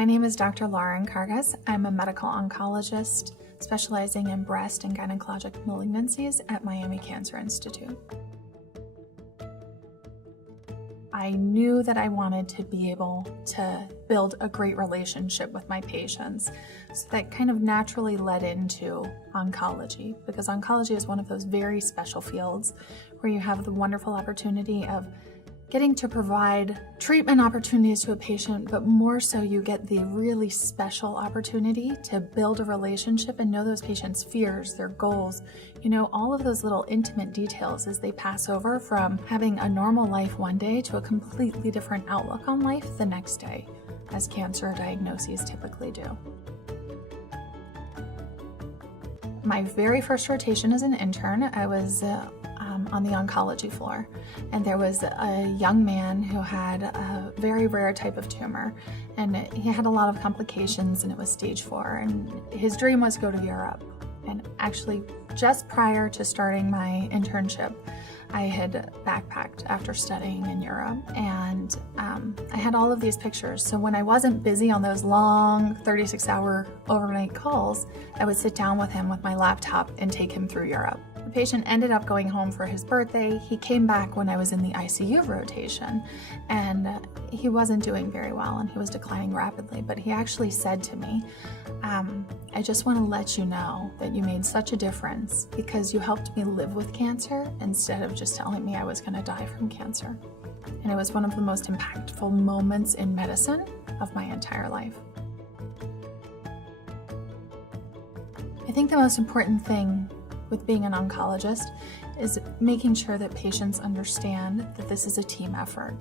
My name is Dr. Lauren Carcas. I'm a medical oncologist specializing in breast and gynecologic malignancies at Miami Cancer Institute. I knew that I wanted to be able to build a great relationship with my patients. So that kind of naturally led into oncology, because oncology is one of those very special fields where you have the wonderful opportunity of getting to provide treatment opportunities to a patient, but more so you get the really special opportunity to build a relationship and know those patients' fears, their goals, all of those little intimate details as they pass over from having a normal life one day to a completely different outlook on life the next day, as cancer diagnoses typically do. My very first rotation as an intern, I was on the oncology floor, and there was a young man who had a very rare type of tumor, and he had a lot of complications, and it was stage 4, and his dream was to go to Europe. And actually, just prior to starting my internship, I had backpacked after studying in Europe, and I had all of these pictures. So when I wasn't busy on those long 36-hour overnight calls, I would sit down with him with my laptop and take him through Europe. The patient ended up going home for his birthday. He came back when I was in the ICU rotation, and he wasn't doing very well, and he was declining rapidly. But he actually said to me, I just want to let you know that you made such a difference because you helped me live with cancer instead of just telling me I was going to die from cancer. And it was one of the most impactful moments in medicine of my entire life. I think the most important thing with being an oncologist is making sure that patients understand that this is a team effort.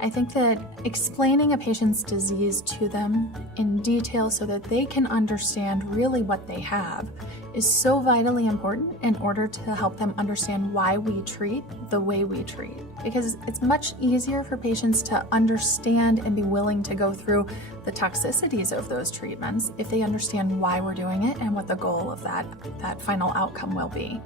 I think that explaining a patient's disease to them in detail so that they can understand really what they have is so vitally important in order to help them understand why we treat the way we treat. Because it's much easier for patients to understand and be willing to go through the toxicities of those treatments if they understand why we're doing it and what the goal of that final outcome will be.